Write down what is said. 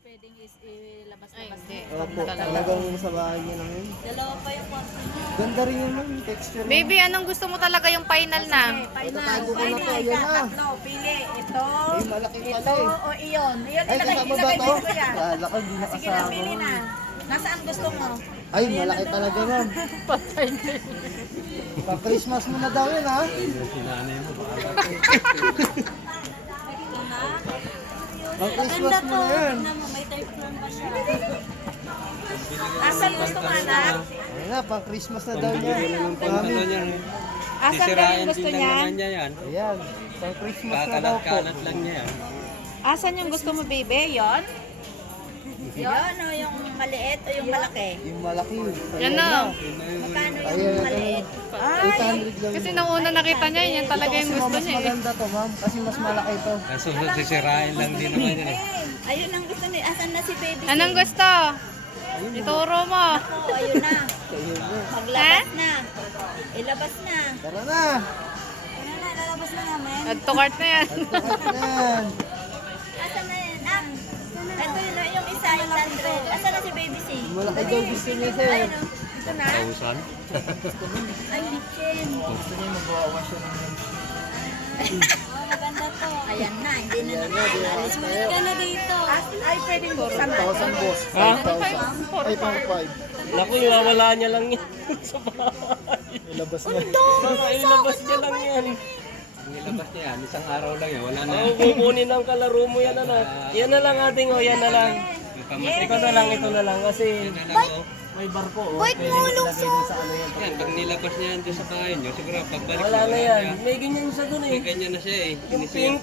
pwedeng ilabas-labas. Hindi. Opo, talagang sa bahay niya lang yun. Dalawa pa yung kwarto niya. Ganda rin yun, ma'am, yung texture. Baby, anong gusto mo talaga yung final na? Tatago ko na to, yan na. Tatlo, pili. Ito, Ay, malaki pala ito, eh. o iyon. Iyon, Ay, ilagay kasama ba ilagay to? dito yan. Lala di Sige na, nakasama. pili na. Nasaan gusto mo? Ay, malaki talaga, ma'am. Patay na. Pa-Christmas mo na daw yun, ha? Pa-Christmas mo na yun. May type lang ba siya? Asan gusto mo, anak? Ayun na, pang-Christmas na daw niya. Mami. Asan daw yung gusto niya? Ayan, pang-Christmas na daw po. Kalat lang niya yan. Asan yung gusto mo, baby? Yon? Yon o yung maliit o yung malaki? Yung malaki yun. Yan na. Magkano Ayun, yung ito. maliit? 800 lang. Kasi nung una nakita niya, yan talaga yung Ito kasi, gusto mas niya eh. maganda to, ma'am. Kasi mas malaki ito. Kaso sisirain lang din naman yan eh. Ayun ang gusto niya. Asan na si baby? Anong gusto? Ituro mo. Oh, ayun na. Ayun na. Maglabas na. Ilabas na. Tara na. Ano na, lalabas na namin. Add to cart na yan. At na yan. Asan na yan? Ah, ito yun, yung isa, 800. Asan na si baby C? Yung malaki daw gusto niya, sir. Ayun o. Ito na. Tausan. Ay, bitchin. Gusto niya mag-awa siya ng Oh, maganda to. Ayan na, hindi na naman. Alis mo tayo. ka na dito. Ay, pwedeng buksan na. 1,000 boss. 5,000. Ay, pang 5. Naku, iwawala niya lang yan sa bahay. Ilabas na. Baka ilabas niya lang yan. Ang ilabas niya yan, isang araw lang yan, wala na. Oo, kukunin ang kalaro mo yan, anak. Yan na lang ating, o, yan na lang. Ito na lang, kasi may barko, o. Pwede nilagay din sa ano yan. Yan, pag nilabas niya yan dyan sa bahay niyo, siguro pagbalik wala na yan. May ganyan siya dun eh. May ganyan na siya eh. Yung pink.